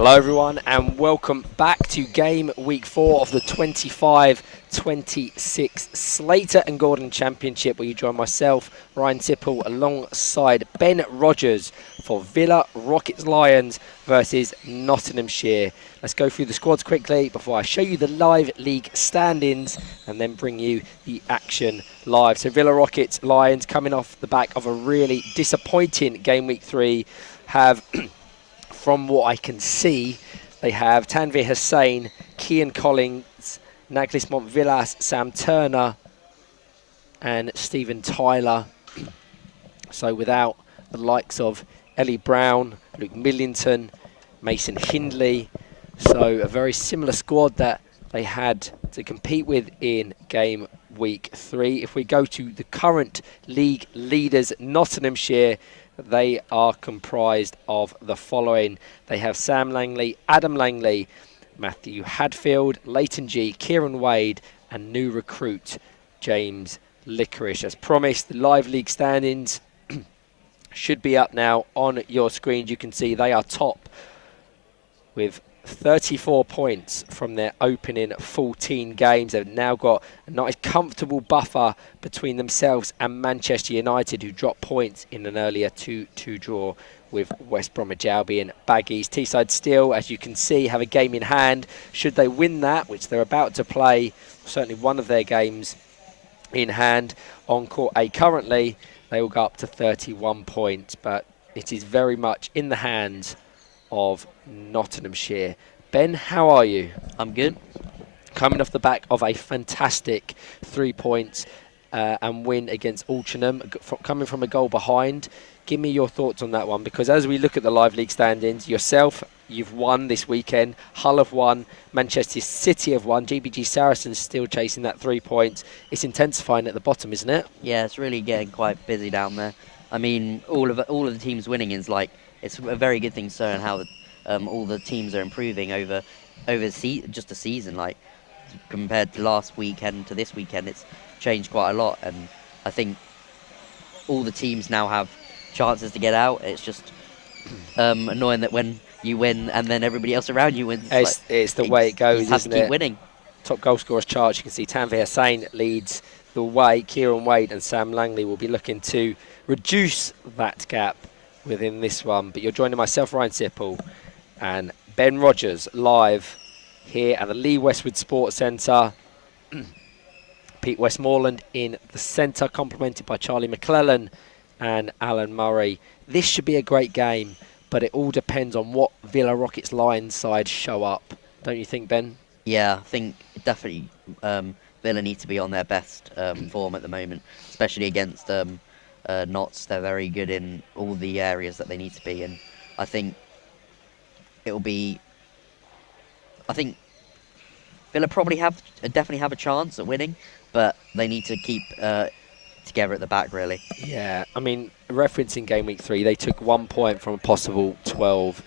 Hello everyone and welcome back to game week 4 of the 25-26 Slater and Gordon Championship, where you join myself, Ryan Tipple, alongside Ben Rogers for Villa Rockets Lions versus Nottinghamshire. Let's go through the squads quickly before I show you the live league standings and then bring you the action live. So Villa Rockets Lions, coming off the back of a really disappointing game week 3, have from what I can see, they have Tanvir Hussain, Kian Collins, Naglis Montvillas, Sam Turner and Stephen Tyler. So without the likes of Ellie Brown, Luke Millington, Mason Hindley. So a very similar squad that they had to compete with in game week 3. If we go to the current league leaders, Nottinghamshire, they are comprised of the following. They have Sam Langley, Adam Langley, Matthew Hadfield, Leighton G, Kieran Wade and new recruit James Licorice. As promised, the live league standings should be up now on your screen. You can see they are top with 34 points from their opening 14 games. They've now got a nice comfortable buffer between themselves and Manchester United, who dropped points in an earlier 2-2 draw with West Bromwich Albion Baggies. Teesside still, as you can see, have a game in hand. Should they win that, which they're about to play, certainly one of their games in hand on Court A currently, they will go up to 31 points, but it is very much in the hands of Nottinghamshire. Ben, how are you? I'm good. Coming off the back of a fantastic 3 points and win against Altrincham, coming from a goal behind. Give me your thoughts on that one, because as we look at the live league standings, yourself, you've won this weekend, Hull have won, Manchester City have won, GBG Saracens still chasing that 3 points. It's intensifying at the bottom, isn't it? Yeah, it's really getting quite busy down there. I mean, all of the teams winning is like, it's a very good thing, sir, and how all the teams are improving over just a season. Like, compared to last weekend to this weekend, it's changed quite a lot. And I think all the teams now have chances to get out. It's just annoying that when you win and then everybody else around you wins. It's the way it goes, you have isn't to keep it? winning. Top goal scorers chart, you can see Tanvir Hussain leads the way. Kieran Wade and Sam Langley will be looking to reduce that gap within this one. But you're joining myself, Ryan Sipple, and Ben Rogers live here at the Lee Westwood Sports Centre. Pete Westmoreland in the centre, complemented by Charlie McClellan and Alan Murray. This should be a great game, but it all depends on what Villa Rockets Lions side show up. Don't you think, Ben? Yeah, I think definitely Villa need to be on their best form at the moment, especially against Notts. They're very good in all the areas that they need to be, and I think Villa definitely have a chance at winning, but they need to keep together at the back, really. Yeah, I mean, referencing game week 3, they took 1 point from a possible 12,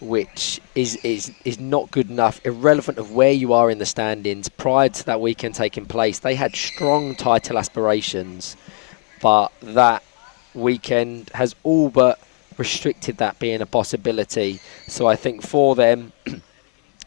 which is not good enough, irrelevant of where you are in the standings. Prior to that weekend taking place, they had strong title aspirations, but that weekend has all but restricted that being a possibility. So I think for them,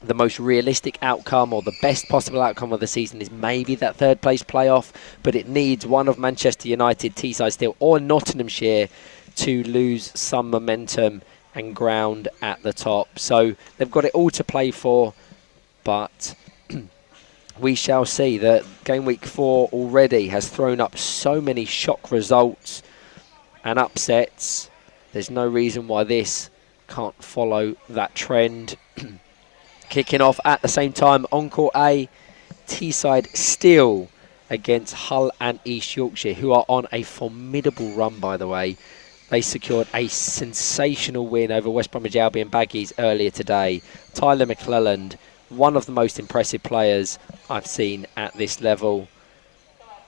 the most realistic outcome, or the best possible outcome of the season, is maybe that third place playoff, but it needs one of Manchester United, Teesside Steel or Nottinghamshire to lose some momentum and ground at the top. So they've got it all to play for, but we shall see. That game week 4 already has thrown up so many shock results and upsets. There's no reason why this can't follow that trend. Kicking off at the same time on Court A, Teesside Steel against Hull and East Yorkshire, who are on a formidable run, by the way. They secured a sensational win over West Bromwich Albion Baggies earlier today. Tyler McClelland, one of the most impressive players I've seen at this level,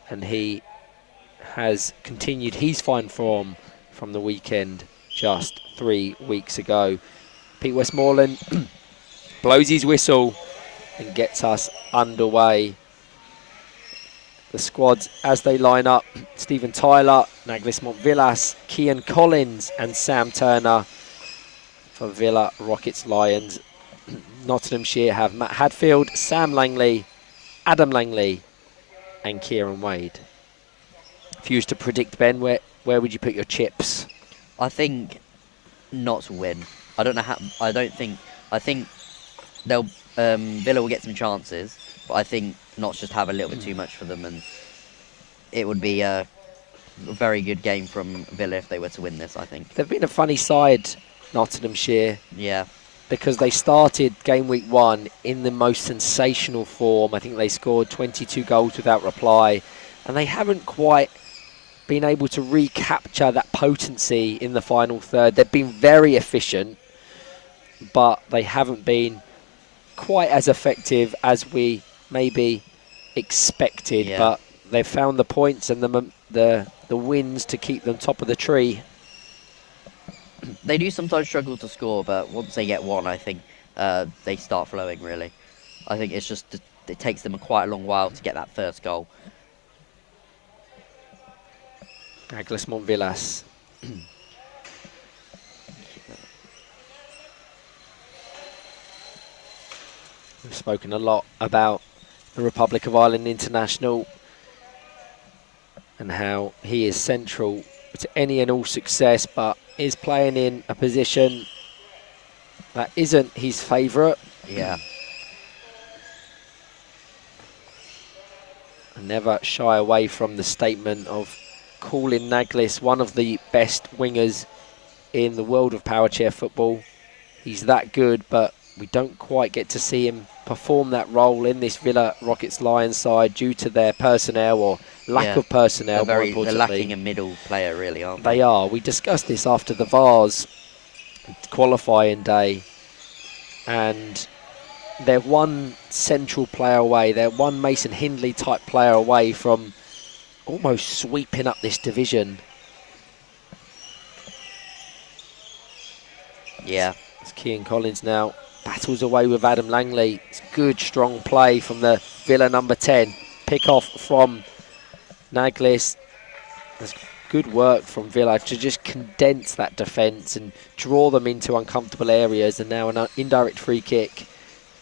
and he has continued his fine form from the weekend just 3 weeks ago. Pete Westmoreland blows his whistle and gets us underway. The squads as they line up: Stephen Tyler, Naglis Montvillas, Kian Collins and Sam Turner for Villa Rockets Lions. Nottinghamshire have Matt Hadfield, Sam Langley, Adam Langley and Kieran Wade. If you was to predict, Ben, where would you put your chips? I think not to win. I don't know how. I think they'll Villa will get some chances, but I think Notts just have a little bit too much for them, and it would be a very good game from Villa if they were to win this, I think. They've been a funny side, Nottinghamshire. Yeah. Because they started game week 1 in the most sensational form. I think they scored 22 goals without reply, and they haven't quite been able to recapture that potency in the final third. They've been very efficient, but they haven't been quite as effective as we maybe expected. Yeah. But they've found the points and the wins to keep them top of the tree. They do sometimes struggle to score, but once they get one, I think they start flowing, really. I think it's just, it takes them quite a long while to get that first goal. Douglas Montvillas. We've spoken a lot about the Republic of Ireland international and how he is central to any and all success, but is playing in a position that isn't his favourite. Yeah. And never shy away from the statement of calling Naglis one of the best wingers in the world of Powerchair football. He's that good, but we don't quite get to see him perform that role in this Villa Rockets Lions side due to their personnel or lack of personnel. They're lacking a middle player, really, aren't they? They are. We discussed this after the Vars qualifying day, and they're one central player away. They're one Mason Hindley type player away from almost sweeping up this division. Yeah. It's Cian Collins now. Battles away with Adam Langley. It's good, strong play from the Villa number 10. Pick off from Naglis. There's good work from Villa to just condense that defence and draw them into uncomfortable areas. And now an indirect free kick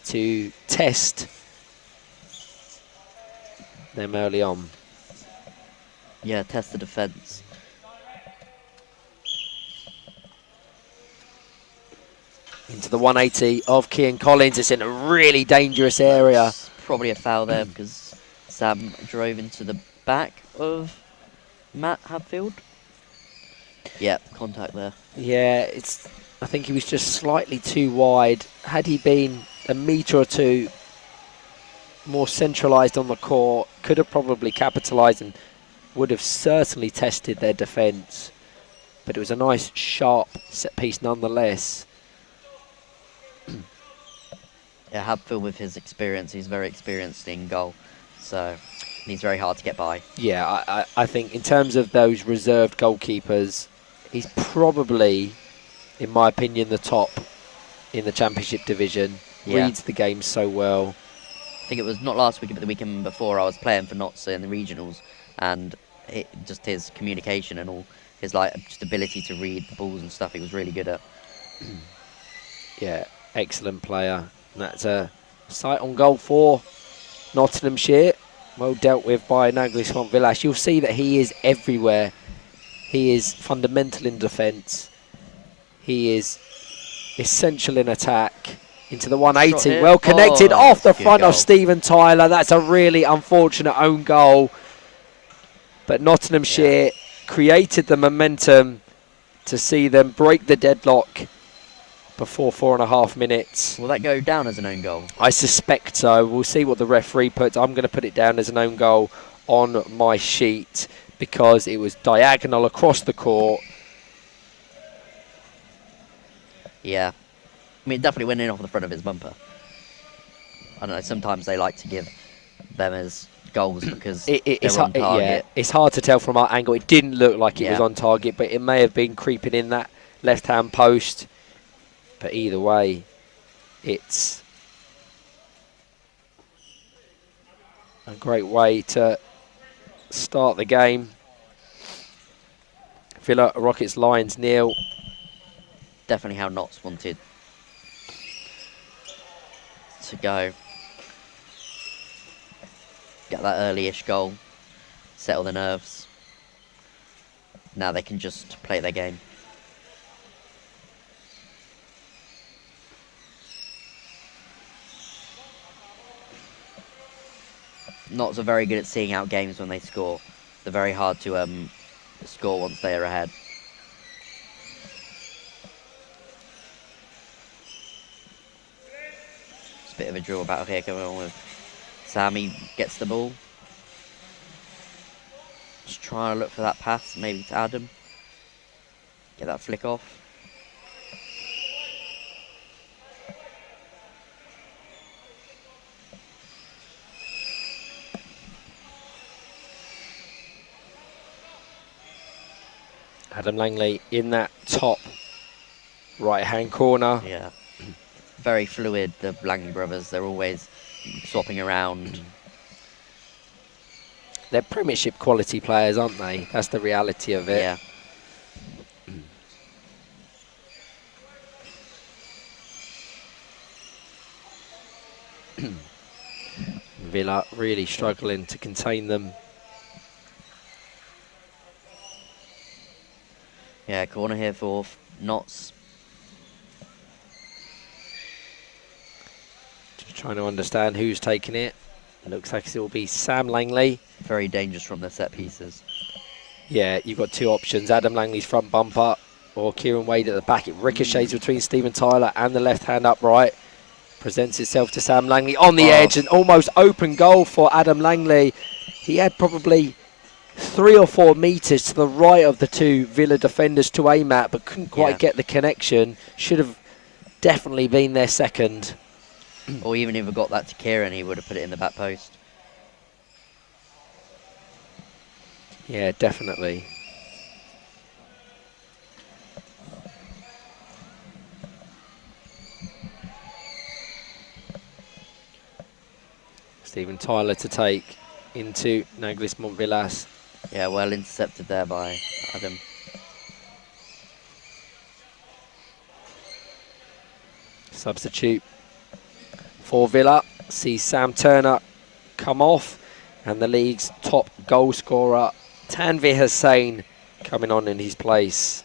to test them early on. Yeah, test the defence. Into the 180 of Cian Collins. It's in a really dangerous area. That's probably a foul there because Sam drove into the back of Matt Hadfield. Yeah, contact there. Yeah, I think he was just slightly too wide. Had he been a metre or two more centralised on the court, could have probably capitalised and would have certainly tested their defence. But it was a nice, sharp set piece nonetheless. Yeah, Hadfield with his experience, he's very experienced in goal, so he's very hard to get by. Yeah, I think in terms of those reserved goalkeepers, he's probably, in my opinion, the top in the Championship division. Yeah. Reads the game so well. I think it was not last week, but the weekend before, I was playing for Notts in the regionals, and just his communication and all his just ability to read the balls and stuff, he was really good at. Yeah, excellent player. And that's a sight on goal for Nottinghamshire. Well dealt with by Naglis Montvillas. You'll see that he is everywhere. He is fundamental in defence. He is essential in attack. Into the 180. Well connected off the front of Stephen Tyler. That's a really unfortunate own goal. But Nottinghamshire created the momentum to see them break the deadlock before 4.5 minutes. Will that go down as an own goal? I suspect so. We'll see what the referee puts. I'm going to put it down as an own goal on my sheet because it was diagonal across the court. Yeah. I mean, it definitely went in off the front of his bumper. I don't know, sometimes they like to give them as goals because they're on target. Yeah, it's hard to tell from our angle. It didn't look like it was on target, but it may have been creeping in that left-hand post. But either way, it's a great way to start the game. Villa Rockets Lions 0. Definitely how Notts wanted. to go. Get that early-ish goal. Settle the nerves. Now they can just play their game. Not so very good at seeing out games when they score. They're very hard to score once they are ahead. It's a bit of a drill battle here going on with Sammy gets the ball. Just trying to look for that pass, maybe to Adam. Get that flick off. Adam Langley in that top right-hand corner. Yeah. Very fluid, the Langley brothers. They're always swapping around. They're Premiership quality players, aren't they? That's the reality of it. Yeah. Villa really struggling to contain them. Yeah, corner here for Notts. Just trying to understand who's taking it. Looks like it will be Sam Langley. Very dangerous from the set pieces. Yeah, you've got two options. Adam Langley's front bumper or Kieran Wade at the back. It ricochets between Stephen Tyler and the left-hand upright. Presents itself to Sam Langley on the edge. An almost open goal for Adam Langley. He had probably 3 or 4 metres to the right of the two Villa defenders to aim at, but couldn't quite get the connection. Should have definitely been their second. Or even if he got that to Kieran, he would have put it in the back post. Yeah, definitely. Stephen Tyler to take into Naglis Montvillas. Yeah, well intercepted there by Adam. Substitute for Villa sees Sam Turner come off, and the league's top goal scorer Tanvir Hussain coming on in his place.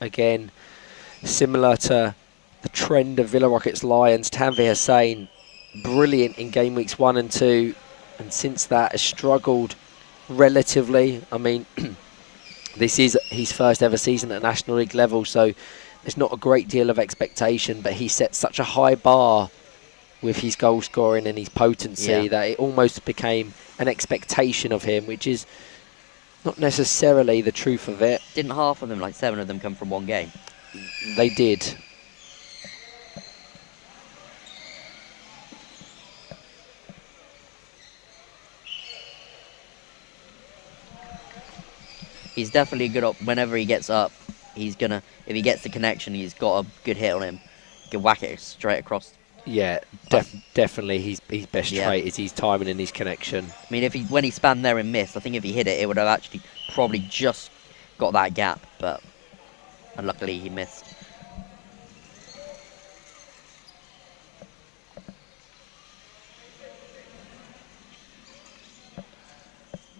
Again, similar to the trend of Villa Rockets Lions, Tanvir Hussain brilliant in game weeks 1 and 2, and since that has struggled relatively. I mean, this is his first ever season at National League level, so there's not a great deal of expectation, but he set such a high bar with his goal scoring and his potency that it almost became an expectation of him, which is not necessarily the truth of it. Didn't half of them, like 7 of them, come from one game? They did. He's definitely a good whenever he gets up, he's gonna, if he gets the connection, he's got a good hit on him. He can whack it straight across. Yeah, definitely his best trait is his timing and his connection. I mean, when he spanned there and missed, I think if he hit it, it would have actually probably just got that gap, but unluckily he missed.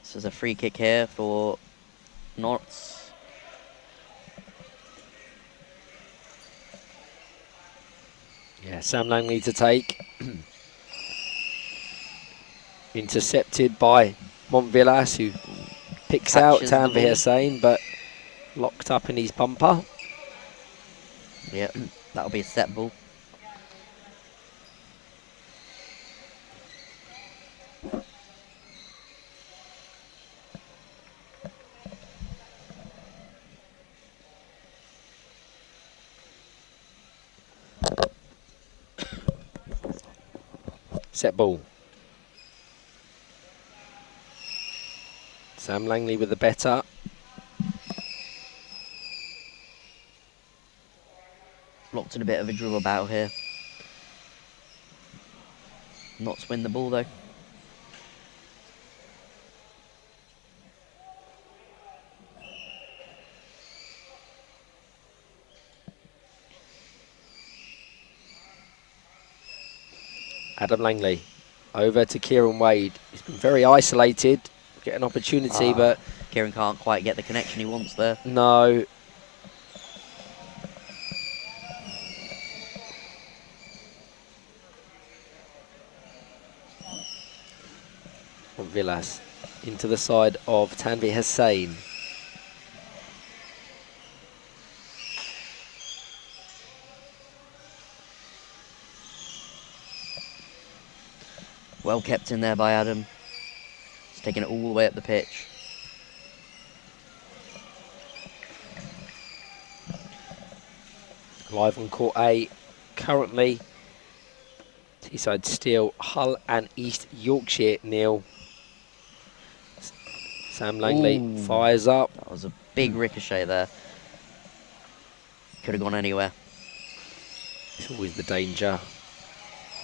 This is a free kick here for Notts. Yeah, Sam Langley to take. Intercepted by Montvillas, who picks out Tanvir Hussain, but locked up in his bumper. Yep, that'll be a set ball. Set ball. Sam Langley with the better. Locked in a bit of a dribble battle here. Not to win the ball though. Adam Langley over to Kieran Wade. He's been very isolated. Get an opportunity, but Kieran can't quite get the connection he wants there. no. Villas into the side of Tanvi Hussain. Well kept in there by Adam. He's taking it all the way up the pitch. Live on court A currently. Teesside Steel, Hull and East Yorkshire nil. Sam Langley fires up. That was a big ricochet there. Could have gone anywhere. It's always the danger.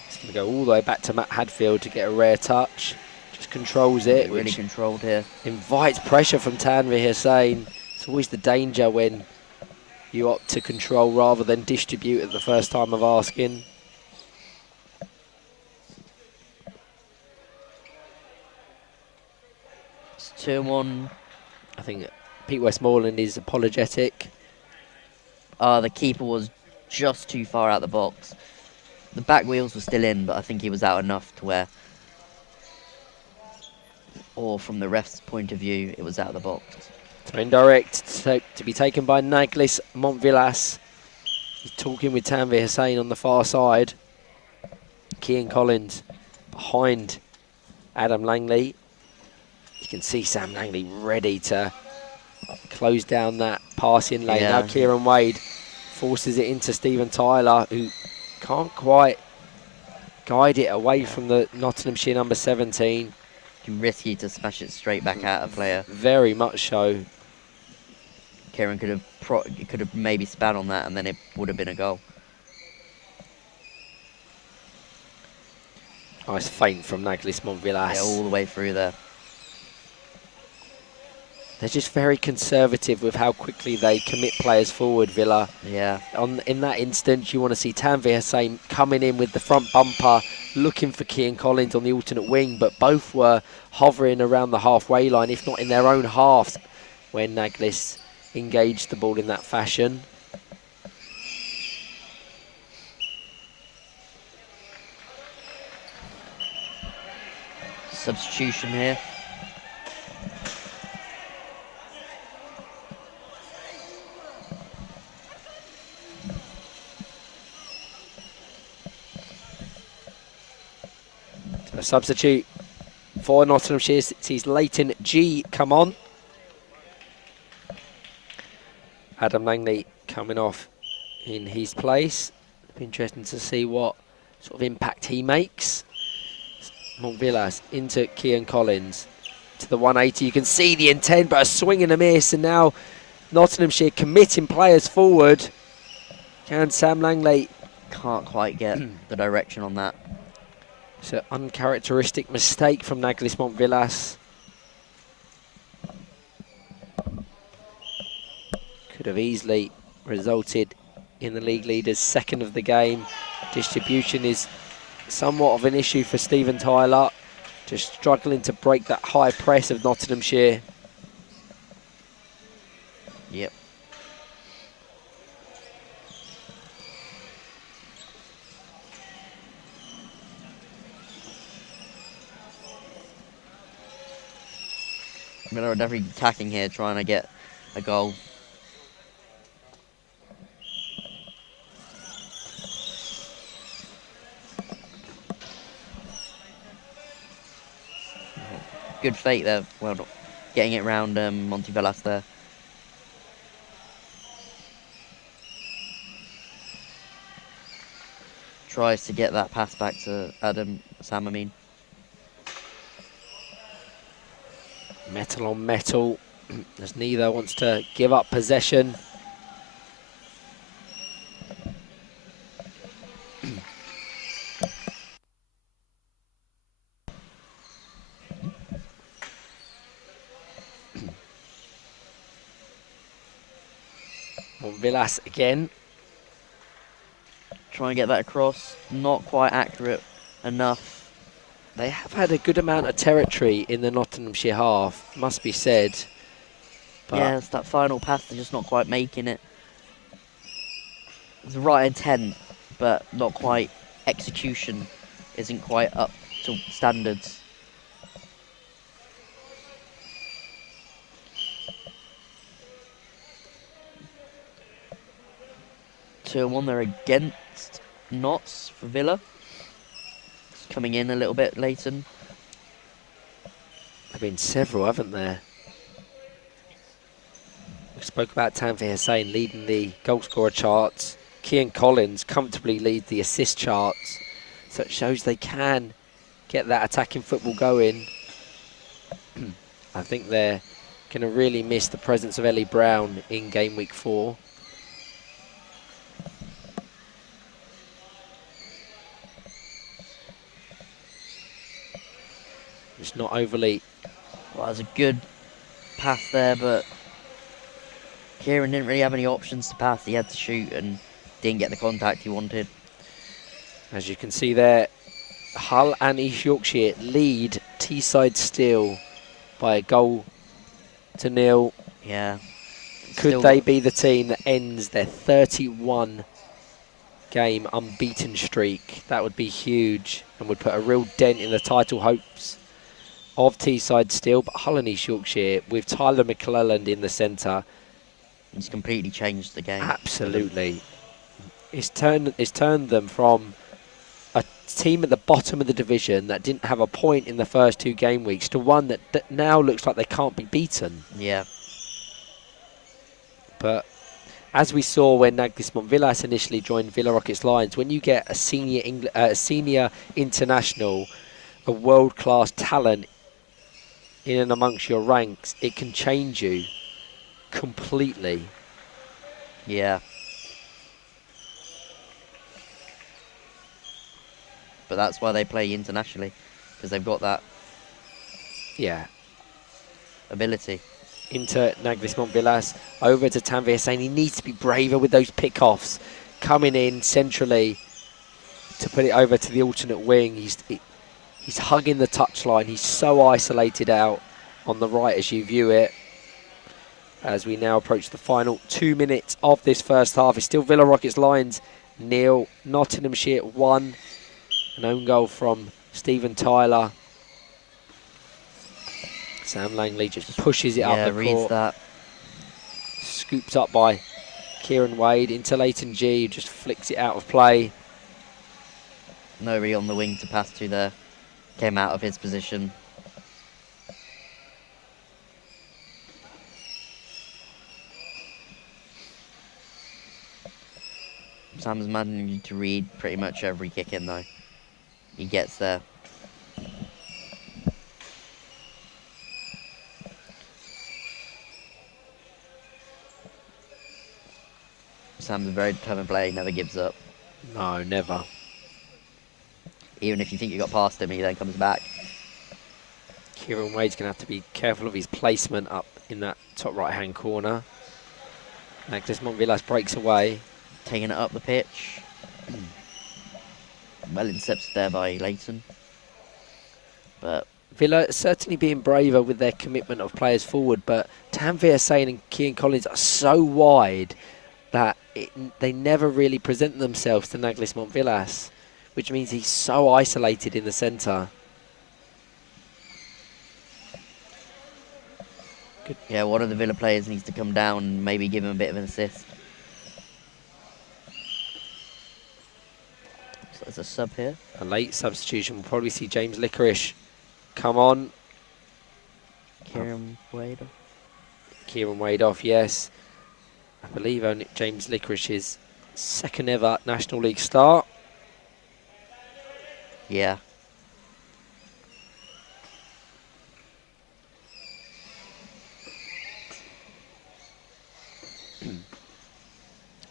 It's going to go all the way back to Matt Hadfield to get a rare touch. Just controls it. Really controlled here. Invites pressure from Tanvi Hussain. It's always the danger when you opt to control rather than distribute at the first time of asking. It's 2-1. I think Pete Westmoreland is apologetic. The keeper was just too far out the box. The back wheels were still in, but I think he was out enough to where, or from the ref's point of view, it was out of the box. So indirect to be taken by Naglis Montvillas. He's talking with Tanvi Hussain on the far side. Cian Collins behind Adam Langley. You can see Sam Langley ready to close down that passing lane. Yeah. Now Kieran Wade forces it into Stephen Tyler, who can't quite guide it away from the Nottinghamshire number 17. Too risky to smash it straight back at a player. Very much so. Kieran could have maybe spat on that, and then it would have been a goal. Nice feint from Naglis Montvillas. Yeah, all the way through there. They're just very conservative with how quickly they commit players forward, Villa. Yeah. In that instance, you want to see Tanvi Hussain coming in with the front bumper, looking for Cian Collins on the alternate wing, but both were hovering around the halfway line, if not in their own halves, when Naglis engaged the ball in that fashion. Substitution here. A substitute for Nottinghamshire sees Leighton G come on. Adam Langley coming off in his place. It'll be interesting to see what sort of impact he makes. Montvillas into Cian Collins to the 180. You can see the intent, but a swing and a miss, and now Nottinghamshire committing players forward. Can Sam Langley? Can't quite get the direction on that. It's an uncharacteristic mistake from Naglis Montvillas. Could have easily resulted in the league leader's second of the game. Distribution is somewhat of an issue for Stephen Tyler. Just struggling to break that high press of Nottinghamshire. Yep. They're definitely attacking here, trying to get a goal. Good fake there. Well, not getting it round Montvillas there. Tries to get that pass back to Adam Sam, I mean. Metal on metal, as neither wants to give up possession. Montvillas again. Try and get that across. Not quite accurate enough. They have had a good amount of territory in the Nottinghamshire half, must be said. But Yeah, it's that final pass, they're just not quite making it. It's the right intent, but not quite. Execution isn't quite up to standards. Two and one, they're against Notts for Villa. It's coming in a little bit, Leighton. there have been several, haven't there? We spoke about Tanvir Hussain leading the goal scorer charts. Kean Collins comfortably leads the assist charts. So it shows they can get that attacking football going. I think they're going to really miss the presence of Ellie Brown in game week 4. It's not overly... Well, it was a good pass there, but Kieran didn't really have any options to pass. He had to shoot and didn't get the contact he wanted. As you can see there, Hull and East Yorkshire lead Teesside Steel by a goal to nil. Yeah. Could they be the team that ends their 31 game unbeaten streak? That would be huge and would put a real dent in the title hopes of Teesside Steel. But Hull and East Yorkshire, with Tyler McClelland in the centre, He's completely changed the game. absolutely. It's turned them from a team at the bottom of the division that didn't have a point in the first 2 game weeks to one that now looks like they can't be beaten. Yeah. But as we saw when Naglismont Villas initially joined Villa Rockets Lions, when you get a senior international, a world-class talent in and amongst your ranks, it can change you completely. Yeah. But that's why they play internationally, because they've got that ability. Into Naglismont Villas, over to Tanvir saying he needs to be braver with those pick-offs, coming in centrally to put it over to the alternate wing. He's hugging the touchline. He's so isolated out on the right as you view it. As we now approach the final 2 minutes of this first half, it's still Villa Rockets Lions 0, Nottinghamshire 1. An own goal from Stephen Tyler. Sam Langley just pushes it up the reads court. that. Scooped up by Kieran Wade into Leighton G, who just flicks it out of play. Nobody on the wing to pass to there. Came out of his position. Sam's managing to read pretty much every kick in though. He gets there. Sam's a very determined player, he never gives up. No, never. Even if you think you got past him, he then comes back. Kieran Wade's going to have to be careful of his placement up in that top right-hand corner. Naglismont Villas breaks away. Taking it up the pitch. Well intercepted there by Leighton. But Villa certainly being braver with their commitment of players forward, but Tanvir Hussain and Kean Collins are so wide that they never really present themselves to Naglismont Villas, which means he's so isolated in the centre. Good. yeah, one of the Villa players needs to come down and maybe give him a bit of an assist. So there's a sub here. A late substitution. We'll probably see James Licorice come on. Kieran Wade. Kieran Wade off, yes. I believe only James Licorice's second ever National League start. Yeah.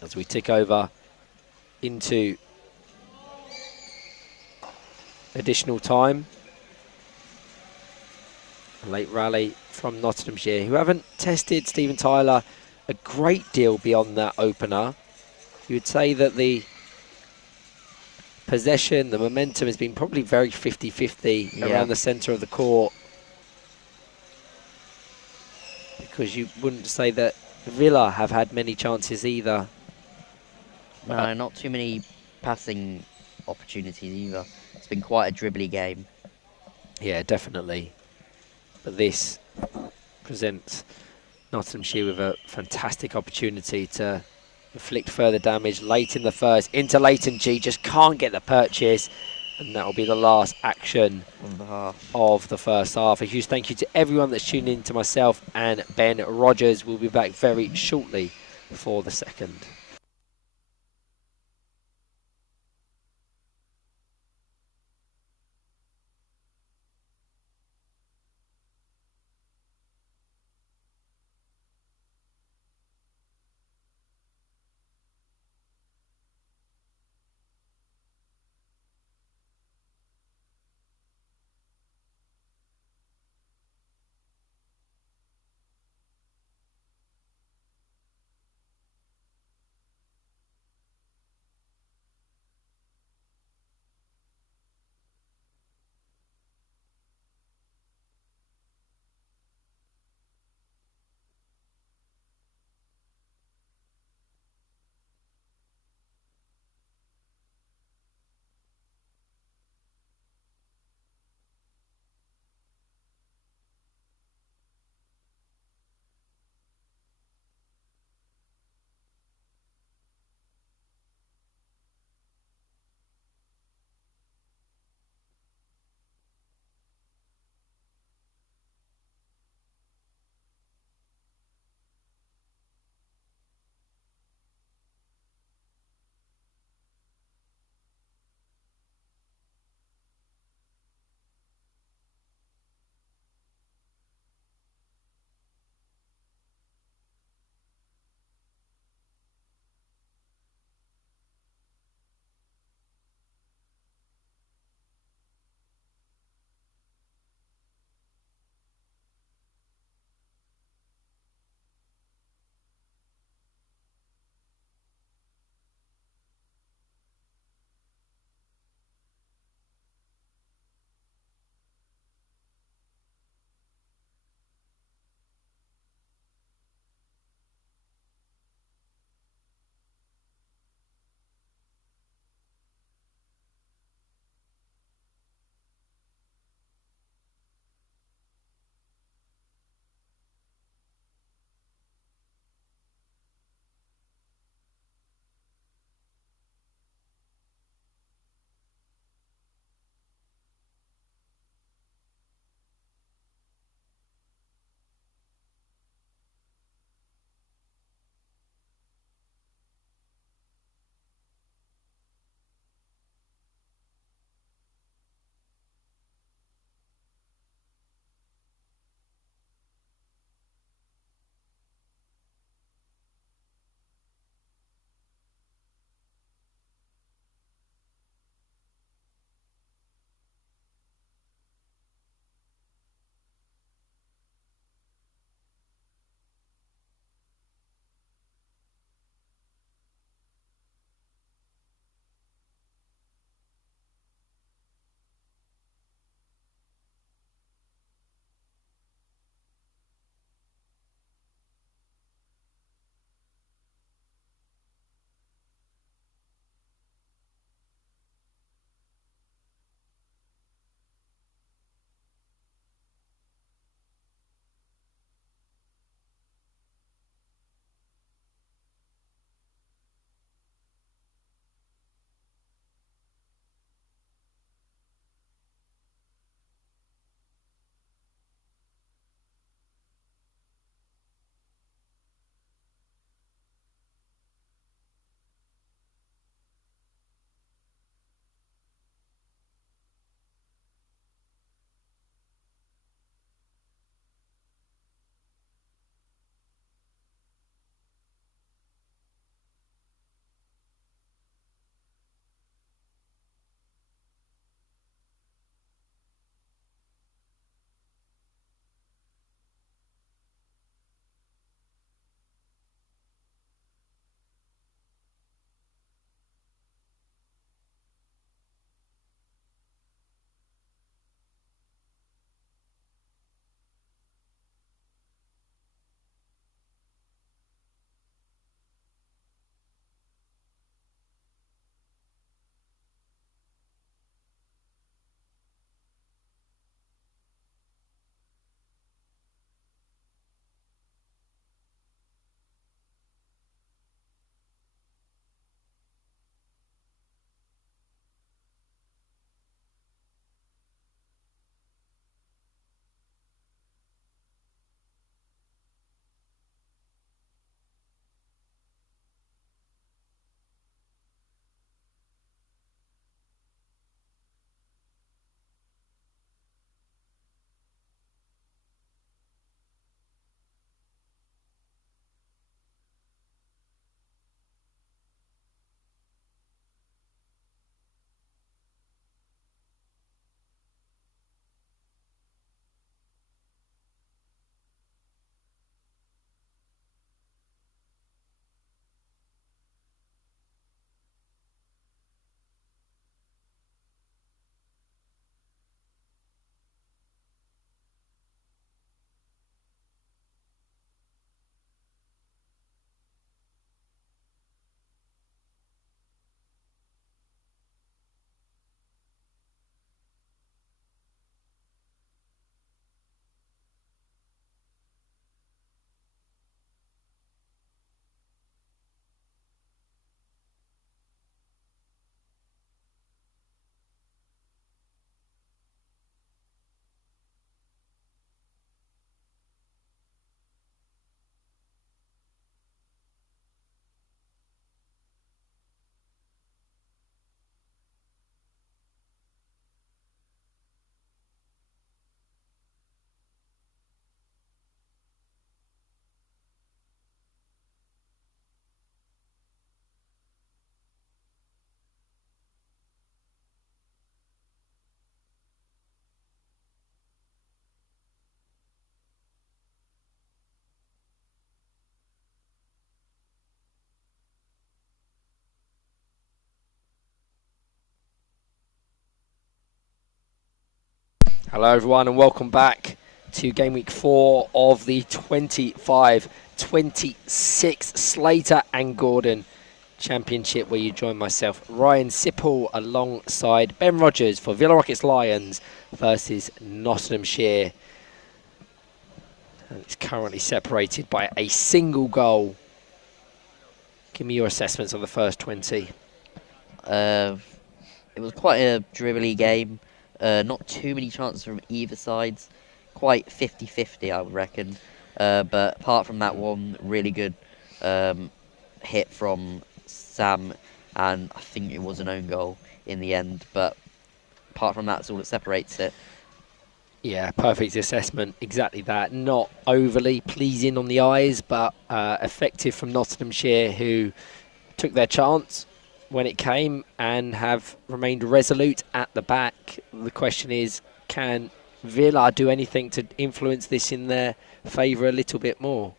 As we tick over into additional time. A late rally from Nottinghamshire, who haven't tested Stephen Tyler a great deal beyond that opener. You would say that the possession, the momentum has been probably very 50-50 around the centre of the court. Because you wouldn't say that Villa have had many chances either. No, not too many passing opportunities either. It's been quite a dribbly game. Yeah, definitely. But this presents Nottinghamshire with a fantastic opportunity to inflict further damage late in the first. Into Leighton G, just can't get the purchase. And that will be the last action of the first half. A huge thank you to everyone that's tuned in, to myself and Ben Rogers. We'll be back very shortly for the second. Hello everyone and welcome back to Game Week 4 of the 25-26 Slater and Gordon Championship, where you join myself, Ryan Sipple, alongside Ben Rogers for Villa Rockets Lions versus Nottinghamshire. And it's currently separated by a single goal. Give me your assessments of the first 20. It was quite a dribbly game. Not too many chances from either sides. Quite 50-50, I would reckon. But apart from that one really good hit from Sam, and I think it was an own goal in the end. But apart from that, that's all that separates it. Yeah, perfect assessment. Exactly that. Not overly pleasing on the eyes, but effective from Nottinghamshire, who took their chance when it came and have remained resolute at the back. The question is, can Villa do anything to influence this in their favour a little bit more?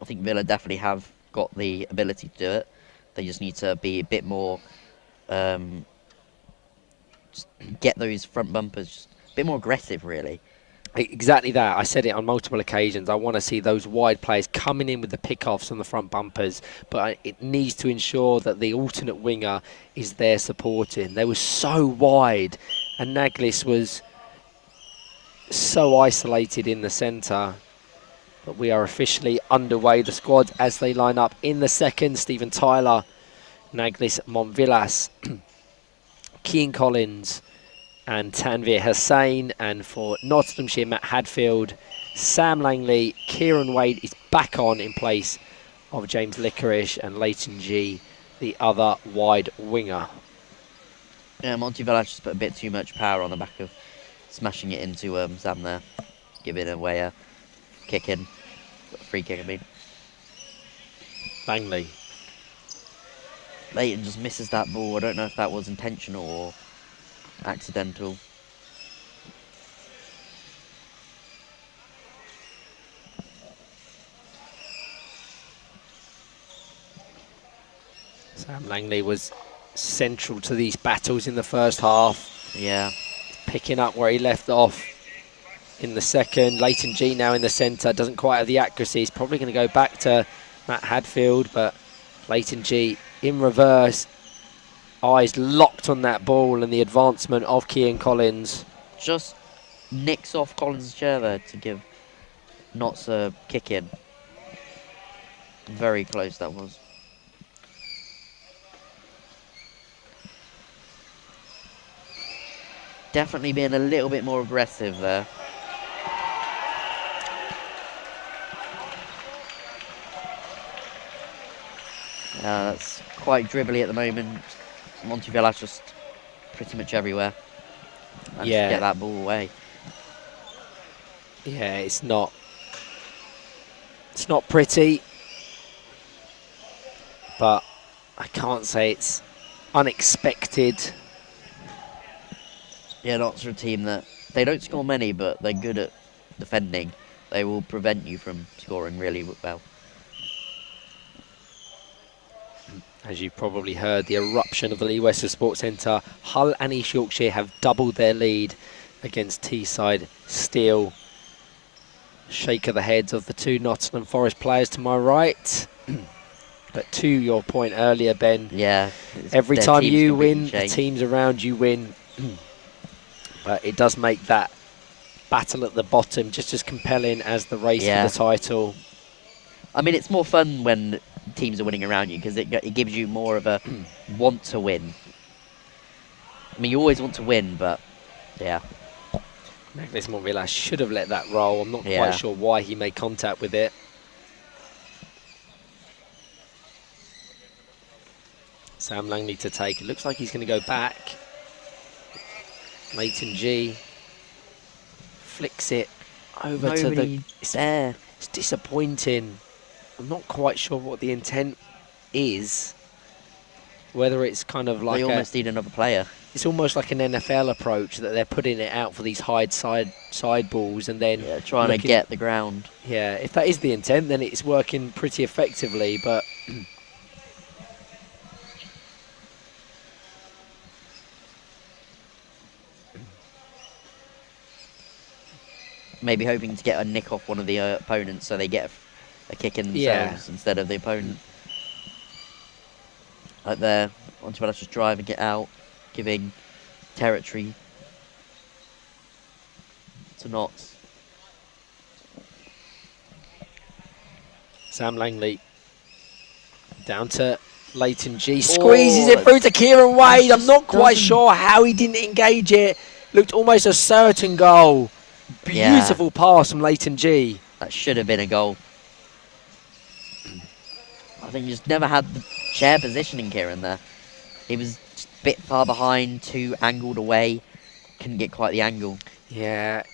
I think Villa definitely have got the ability to do it. They just need to be a bit more, just get those front bumpers just a bit more aggressive, really. Exactly that. I said it on multiple occasions. I want to see those wide players coming in with the pick-offs on the front bumpers, but it needs to ensure that the alternate winger is there supporting. They were so wide, and Naglis was so isolated in the centre. But we are officially underway. The squad as they line up in the second: Stephen Tyler, Naglis Montvillas, Keane Collins, and Tanvir Hussain. And for Nottinghamshire, Matt Hadfield, Sam Langley, Kieran Wade is back on in place of James Licorice, and Leighton G, the other wide winger. Yeah, Montvillas just put a bit too much power on the back of smashing it into Sam there, giving away a kick in, free kick, I mean. Langley. Leighton just misses that ball. I don't know if that was intentional or accidental. Sam Langley was central to these battles in the first half. Yeah. Picking up where he left off in the second. Leighton G now in the centre, doesn't quite have the accuracy. He's probably going to go back to Matt Hadfield, but Leighton G in reverse. Eyes locked on that ball and the advancement of Keane Collins. Just nicks off Collins' chair there to give Notts a kick in. Very close that was. Definitely being a little bit more aggressive there. That's quite dribbly at the moment. Montvillas just pretty much everywhere. And Yeah. just get that ball away. Yeah, it's not pretty, but I can't say it's unexpected. Yeah, Notts are a team that they don't score many, but they're good at defending. They will prevent you from scoring really well. As you probably heard, the eruption of the Lee Westwood Sports Centre. Hull and East Yorkshire have doubled their lead against Teesside Steel. Shake of the heads of the two Nottingham Forest players to my right. But to your point earlier, Ben, Yeah. every time you win, the teams around you win. But it does make that battle at the bottom just as compelling as the race for the title. I mean, it's more fun when teams are winning around you because it gives you more of a want to win. I mean, you always want to win, but yeah. Naglis Montvillas should have let that roll. I'm not quite sure why he made contact with it. Sam Langley to take. It looks like he's going to go back. Leighton G flicks it over to the... there. It's disappointing. I'm not quite sure what the intent is. Whether it's kind of like they almost need another player. It's almost like an NFL approach that they're putting it out for these high side balls and then trying to get the ground. Yeah, if that is the intent, then it's working pretty effectively. But maybe hoping to get a nick off one of the opponents so they get a kick in themselves instead of the opponent. Like there, Montevillais just driving it out, giving territory to Notts. Sam Langley down to Leighton G. Squeezes it through to Kieran Wade. I'm not quite sure how he didn't engage it. Looked almost a certain goal. Beautiful pass from Leighton G. That should have been a goal. I think he just never had the chair positioning, Kieran, there. He was just a bit far behind, too angled away. Couldn't get quite the angle. Yeah.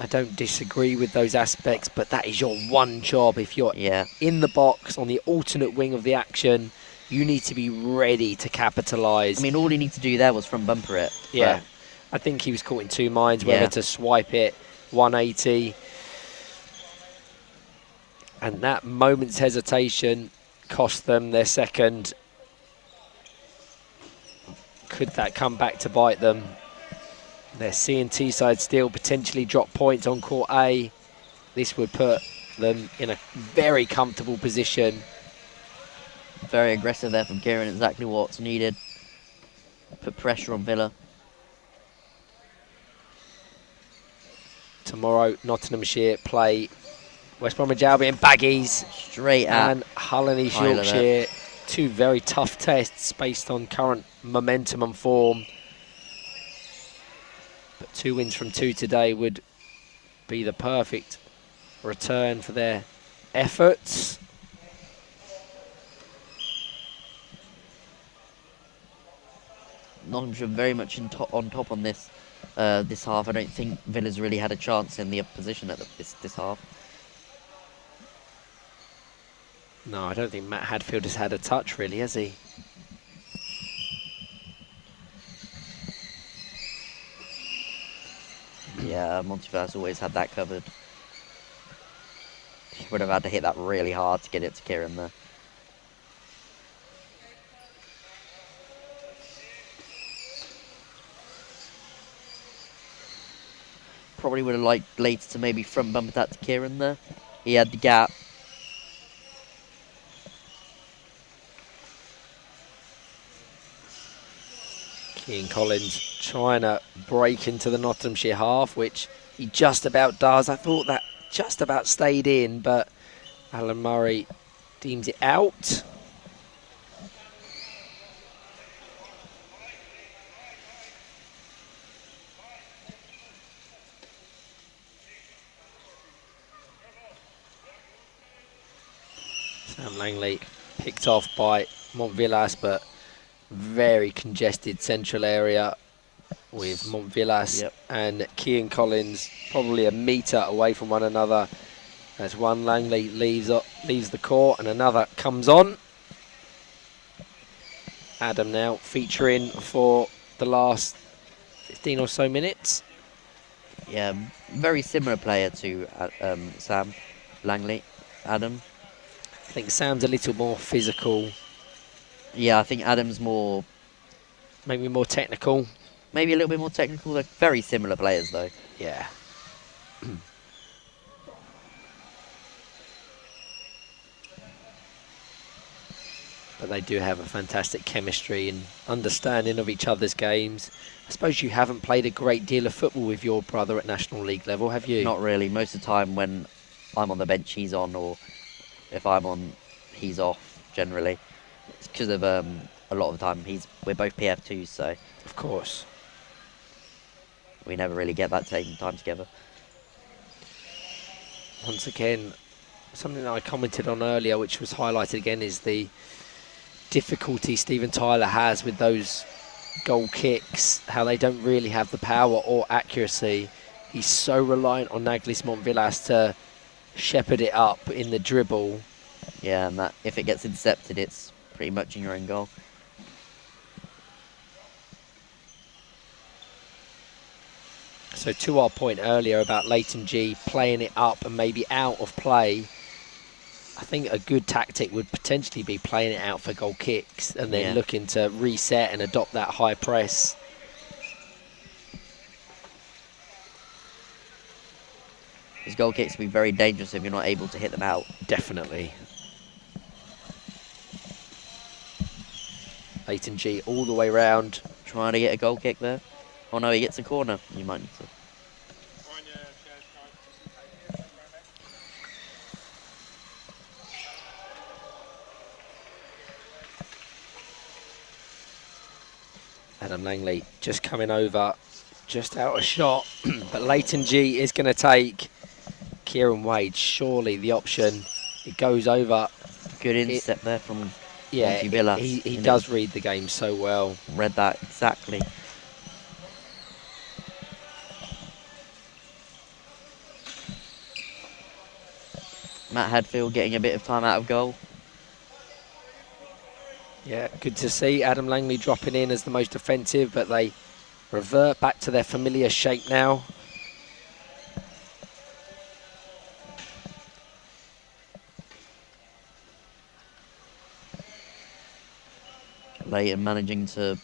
I don't disagree with those aspects, but that is your one job. If you're in the box on the alternate wing of the action, you need to be ready to capitalise. I mean, all he needed to do there was from bumper it. Yeah. I think he was caught in two minds, whether to swipe it 180. And that moment's hesitation cost them their second. Could that come back to bite them? Their C&T side still potentially drop points on court A. This would put them in a very comfortable position. Very aggressive there from Kieran, exactly what's needed. Put pressure on Villa. Tomorrow, Nottinghamshire play West Bromwich Albion Baggies. Straight at and Hull and East Yorkshire. Two very tough tests based on current momentum and form. But 2 wins from 2 today would be the perfect return for their efforts. Nottinghamshire very much on top on this this half. I don't think Villa's really had a chance in the opposition at this half. No, I don't think Matt Hadfield has had a touch, really, has he? Yeah, Montevillais always had that covered. He would have had to hit that really hard to get it to Kieran there. Probably would have liked Slater to maybe front bump that to Kieran there. He had the gap. Keane Collins trying to break into the Nottinghamshire half, which he just about does. I thought that just about stayed in, but Alan Murray deems it out. Sam Langley picked off by Montevillais, but very congested central area with Montevillais and Keane Collins probably a metre away from one another as one Langley leaves the court and another comes on. Adam now featuring for the last 15 or so minutes. Yeah, very similar player to Sam Langley, Adam. I think Sam's a little more physical. Yeah, I think Adam's more... Maybe more technical. Maybe a little bit more technical. They're very similar players, though. Yeah. But they do have a fantastic chemistry and understanding of each other's games. I suppose you haven't played a great deal of football with your brother at National League level, have you? Not really. Most of the time when I'm on the bench, he's on, or if I'm on, he's off, generally. It's because of a lot of the time we're both PF2s, so of course we never really get that taking time together. Once again, something that I commented on earlier, which was highlighted again, is the difficulty Stephen Tyler has with those goal kicks, how they don't really have the power or accuracy. He's so reliant on Naglis Montevillais to shepherd it up in the dribble. Yeah, and that if it gets intercepted, it's pretty much in your own goal. So to our point earlier about Leighton G playing it up and maybe out of play, I think a good tactic would potentially be playing it out for goal kicks and then looking to reset and adopt that high press. His goal kicks can be very dangerous if you're not able to hit them out. Definitely. Leighton G all the way round. Trying to get a goal kick there. Oh no, he gets a corner. You might need to. Adam Langley just coming over, just out of shot. But Leighton G is going to take Kieran Wade. Surely the option. It goes over. Good intercept there from Yeah, Monty Villas. he does read the game so well. Read that exactly. Matt Hadfield getting a bit of time out of goal. Yeah, good to see Adam Langley dropping in as the most offensive, but they revert back to their familiar shape now. Leighton managing to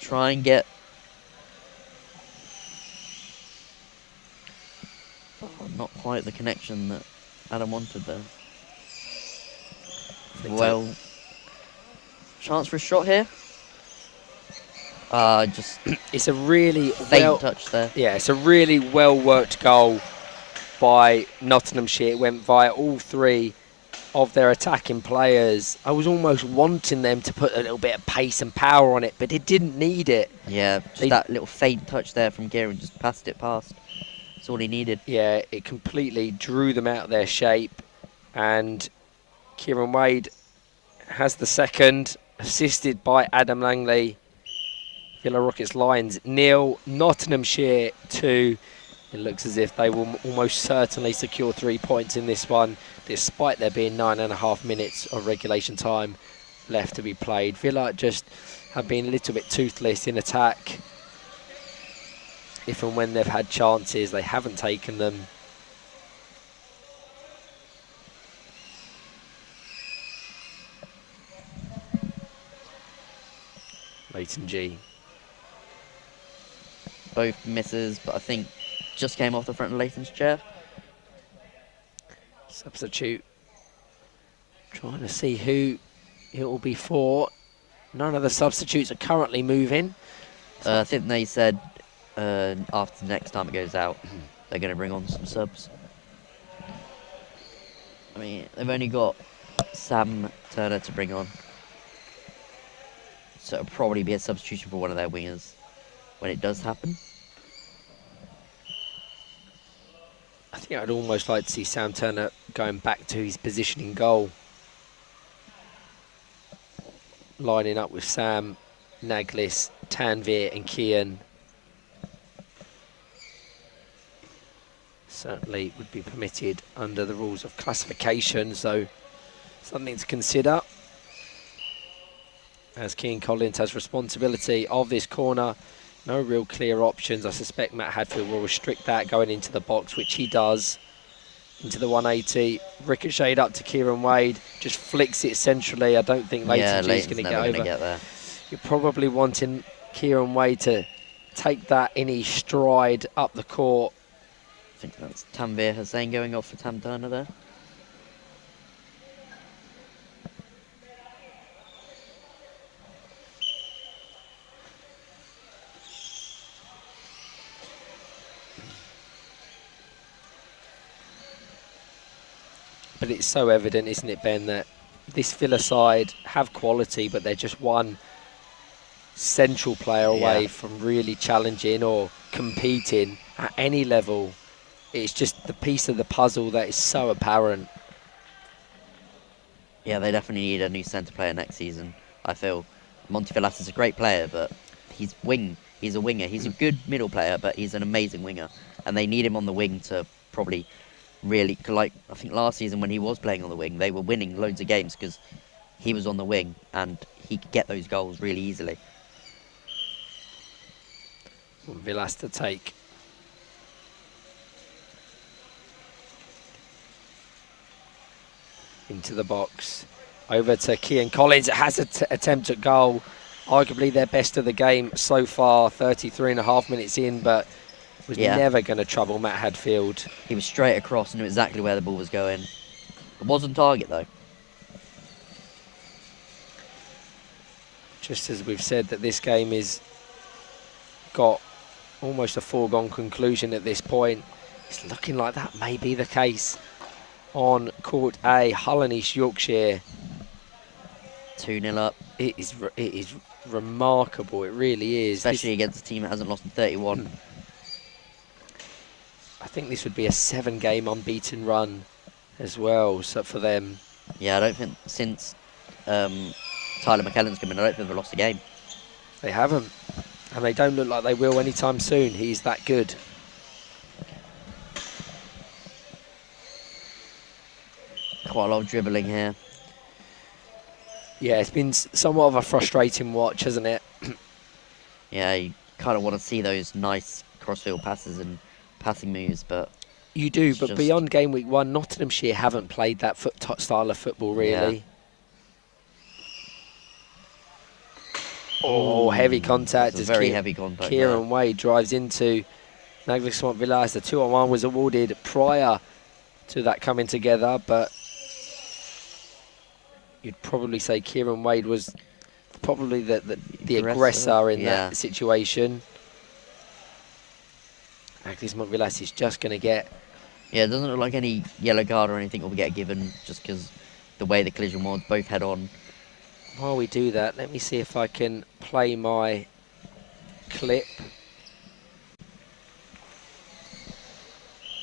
try and get not quite the connection that Adam wanted there. Well, chance for a shot here. Just it's a really faint touch there. Yeah, it's a really well worked goal by Nottinghamshire. It went via all three of their attacking players. I was almost wanting them to put a little bit of pace and power on it, but it didn't need it. Yeah, just that little faint touch there from Kieran, just passed it past. That's all he needed. Yeah, it completely drew them out of their shape, and Kieran Wade has the second, assisted by Adam Langley. Villa Rockets Lions 0, Nottinghamshire 2. It looks as if they will almost certainly secure 3 points in this one, despite there being 9.5 minutes of regulation time left to be played. Villa just have been a little bit toothless in attack. If and when they've had chances, they haven't taken them. Leighton G. Both misses, but I think just came off the front of Leighton's chair. Substitute. Trying to see who it will be for. None of the substitutes are currently moving. I think they said after the next time it goes out, they're going to bring on some subs. I mean, they've only got Sam Turner to bring on. So it'll probably be a substitution for one of their wingers when it does happen. I think I'd almost like to see Sam Turner going back to his position in goal. Lining up with Sam, Naglis, Tanvir and Kian. Certainly would be permitted under the rules of classification, so something to consider. As Kian Collins has responsibility of this corner. No real clear options. I suspect Matt Hadfield will restrict that going into the box, which he does. Into the 180. Ricocheted up to Kieran Wade. Just flicks it centrally. I don't think Leighton G is going to get over. There. You're probably wanting Kieran Wade to take that in his stride up the court. I think that's Tanvir Hussain going off for Tam Turner there. But it's so evident, isn't it, Ben, that this Villa side have quality, but they're just one central player away from really challenging or competing at any level. It's just the piece of the puzzle that is so apparent. Yeah, they definitely need a new centre player next season, I feel. Monty Villas is a great player, but he's a winger. He's a good middle player, but he's an amazing winger. And they need him on the wing to probably really, like, I think last season when he was playing on the wing, they were winning loads of games because he was on the wing and he could get those goals really easily. Villas to take. Into the box. Over to Kian Collins. It has an attempt at goal. Arguably their best of the game so far, 33.5 minutes in, but Was Yeah. never going to trouble Matt Hadfield. He was straight across and knew exactly where the ball was going. It was on target, though. Just as we've said that this game is got almost a foregone conclusion at this point, it's looking like that may be the case on Court A, Hull and East Yorkshire. 2-0 up. It is remarkable, it really is. Especially against a team that hasn't lost in 31. I think this would be a 7-game unbeaten run as well, so for them. Yeah, I don't think since Tyler McKellen's come in, I don't think they've lost a game. They haven't, and they don't look like they will anytime soon. He's that good. Quite a lot of dribbling here. Yeah, it's been somewhat of a frustrating watch, hasn't it? Yeah, you kind of want to see those nice crossfield passes and passing moves, but You do, it's but just- beyond game week 1, Nottinghamshire haven't played that style of football, really. Oh, heavy contact. It's a as very heavy contact. Kieran Wade drives into Naglismont Villas. The 2-on-1 was awarded prior to that coming together, but you'd probably say Kieran Wade was probably the aggressor in that situation. Naglismont Villas is just going to get... Yeah, it doesn't look like any yellow card or anything will get given just because the way the collision was, both head on. While we do that, let me see if I can play my clip.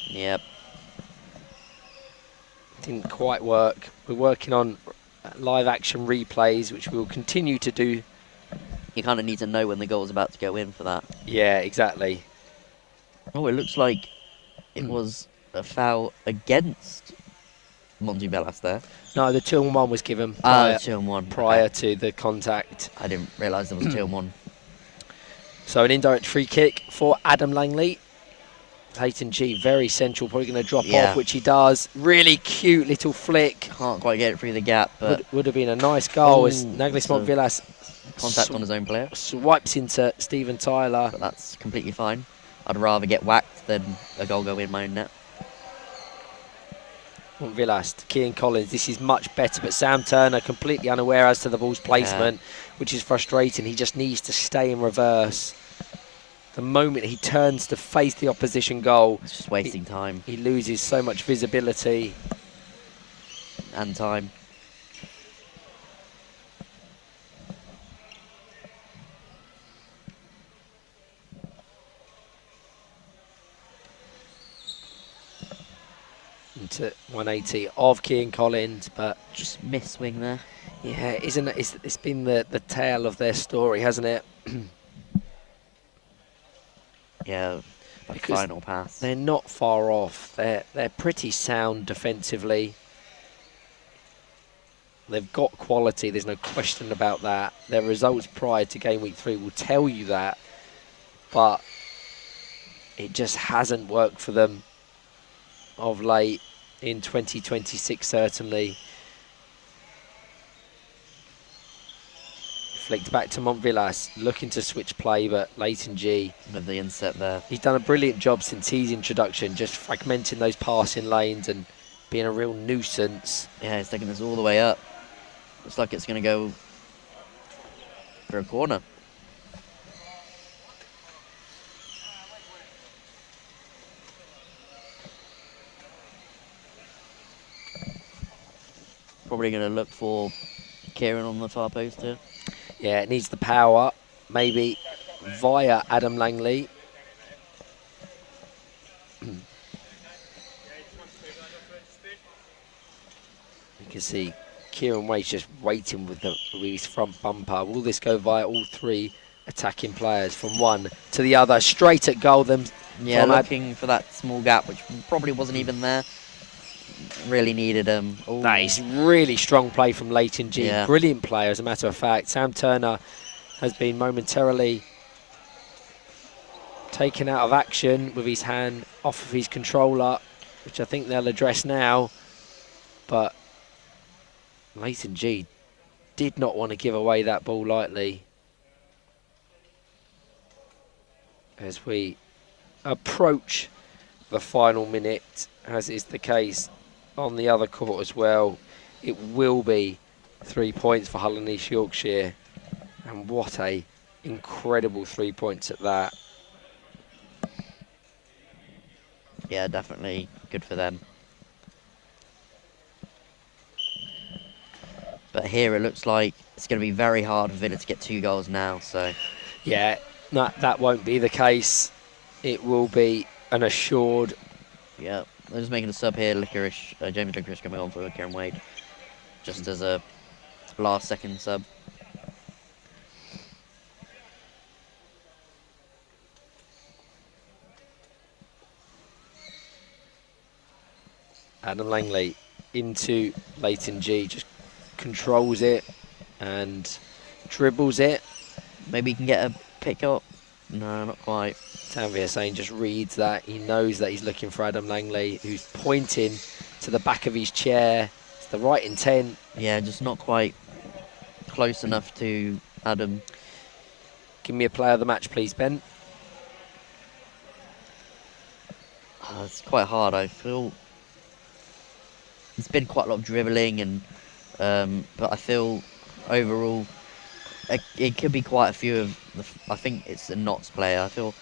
Yep. Didn't quite work. We're working on live action replays, which we will continue to do. You kind of need to know when the goal's about to go in for that. Yeah, exactly. Oh, it looks like it was a foul against Monty Bellas there. No, the 2-on-1 was given Ah, 2-on-1. prior to the contact. I didn't realise there was 2-on-1. So an indirect free kick for Adam Langley. Leighton G, very central, probably going to drop off, which he does. Really cute little flick. Can't quite get it through the gap, but Would have been a nice goal as Ooh, Naglismont Villas contact on his own player. swipes into Stephen Tyler. But that's completely fine. I'd rather get whacked than a goal go in my own net. Villas to Kean Collins. This is much better, but Sam Turner completely unaware as to the ball's placement, which is frustrating. He just needs to stay in reverse. The moment he turns to face the opposition goal, It's just wasting time he loses so much visibility. and time. Into 180 of Kean Collins, but Just miss swing there. yeah, isn't it? It's been the tale of their story, hasn't it? Yeah, the Because final pass. They're not far off. They're pretty sound defensively. They've got quality. There's no question about that. Their results prior to game week 3 will tell you that, but it just hasn't worked for them of late in 2026, certainly. Flicked back to Montvillas, looking to switch play, but Leighton G, With the inset there. he's done a brilliant job since his introduction, just fragmenting those passing lanes and being a real nuisance. Yeah, he's taking this all the way up. Looks like it's going to go for a corner. Probably going to look for Kieran on the far post here. Yeah, it needs the power, maybe via Adam Langley. You can see Kieran Wade's just waiting with his front bumper. Will this go via all three attacking players from one to the other, straight at goal? Them, Yeah, looking for that small gap, which probably wasn't even there. Really needed him. That is really strong play from Leighton G. Yeah. Brilliant player, as a matter of fact. Sam Turner has been momentarily taken out of action with his hand off of his controller, which I think they'll address now. But Leighton G did not want to give away that ball lightly. As we approach the final minute, as is the case on the other court as well. It will be 3 points for Hull and East Yorkshire, and what a incredible 3 points at that. Yeah, definitely good for them. But here it looks like it's going to be very hard for Villa to get 2 goals now. So Yeah, that won't be the case. It will be an assured. yeah, they're just making a sub here. James Licorice coming on for Kieran Wade, just as a last-second sub. Adam Langley into Leighton G, just controls it and dribbles it. Maybe he can get a pick up. No, not quite. Tanvir Hussain just reads that. He knows that he's looking for Adam Langley, who's pointing to the back of his chair. It's the right intent. Yeah, just not quite close enough to Adam. Give me a player of the match, please, Ben. It's quite hard. I feel it's been quite a lot of dribbling, and but I feel overall it could be quite a few of the. I think it's a Notts player. I feel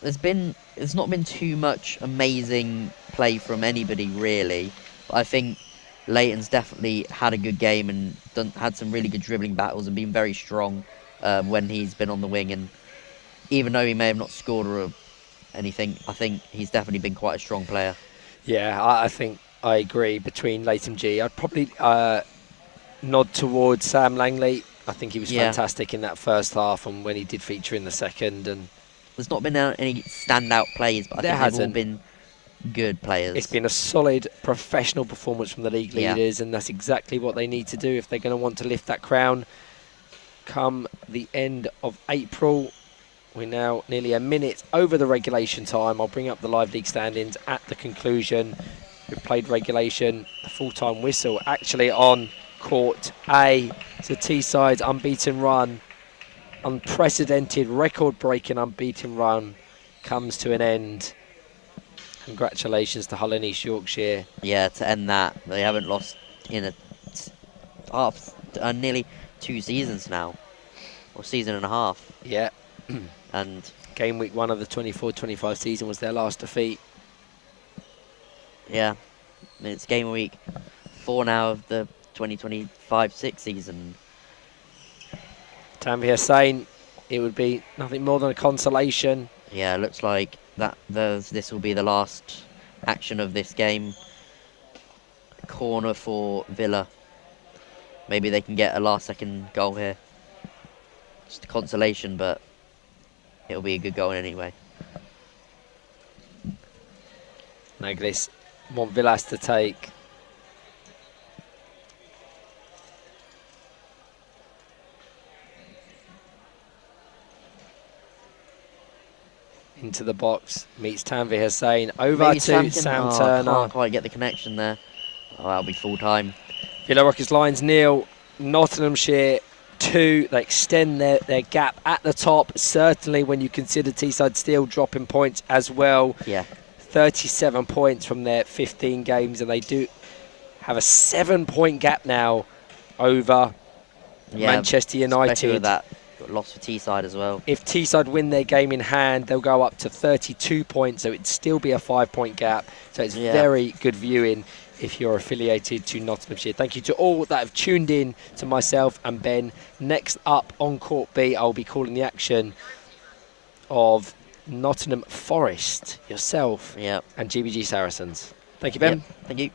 it's not been too much amazing play from anybody really, but I think Leighton's definitely had a good game and had some really good dribbling battles and been very strong when he's been on the wing. And even though he may have not scored or anything, I think he's definitely been quite a strong player. Yeah, I think I agree. Between Leighton G, I'd probably nod towards Sam Langley. I think he was fantastic in that first half, and when he did feature in the second. And there's not been any standout plays, but I think they've all been good players. It's been a solid professional performance from the league leaders, and that's exactly what they need to do if they're going to want to lift that crown come the end of April. We're now nearly a minute over the regulation time. I'll bring up the live league standings at the conclusion. We've played regulation, the full-time whistle actually on court A. It's a Teesside's unbeaten run, unprecedented, record-breaking unbeaten run comes to an end. Congratulations to Hull and East Yorkshire. Yeah, to end that, they haven't lost in nearly 2 seasons now, or season and a half. Yeah. And Gameweek 1 of the 24-25 season was their last defeat. Yeah, I mean, it's Gameweek 4 now of the 2025-6 season. Tanvir Hussain, it would be nothing more than a consolation. Yeah, it looks like this will be the last action of this game. Corner for Villa. Maybe they can get a last-second goal here. Just a consolation, but it'll be a good goal anyway. Naglis want Villas to take. Into the box, meets Tanvir Hussain, over Maybe to Sam Turner. Can't quite get the connection there. Oh, that'll be full time. Villa Rockets Lions nil, Nottinghamshire 2. They extend their gap at the top, certainly when you consider Teesside still dropping points as well. Yeah. 37 points from their 15 games, and they do have a 7-point gap now over Manchester United. Especially with that loss for Teesside as well. If Teesside win their game in hand, they'll go up to 32 points, so it'd still be a 5-point gap. So it's very good viewing if you're affiliated to Nottinghamshire. Thank you to all that have tuned in to myself and Ben. Next up on Court B, I'll be calling the action of Nottingham Forest, yourself, and GBG Saracens. Thank you, Ben. Thank you.